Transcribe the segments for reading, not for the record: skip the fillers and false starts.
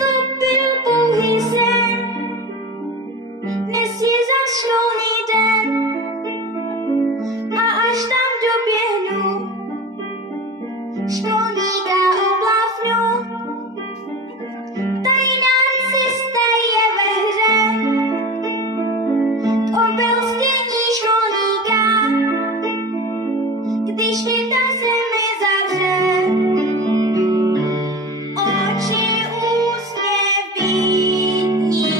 to byl pouhý sen, dnes je zas školní den a až tam doběhnu, školníka oblávnu. Tajná cesta je ve hře, to byl stění školníka, když věta se mi zavře. Oči úsměv bídníka.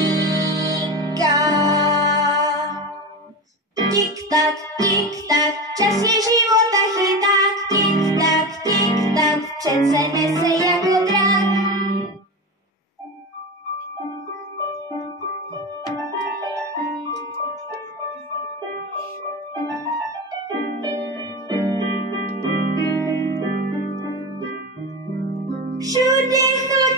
Tik tak, čas je života chyták. Tik tak, přece nese jako drak. Všude chodí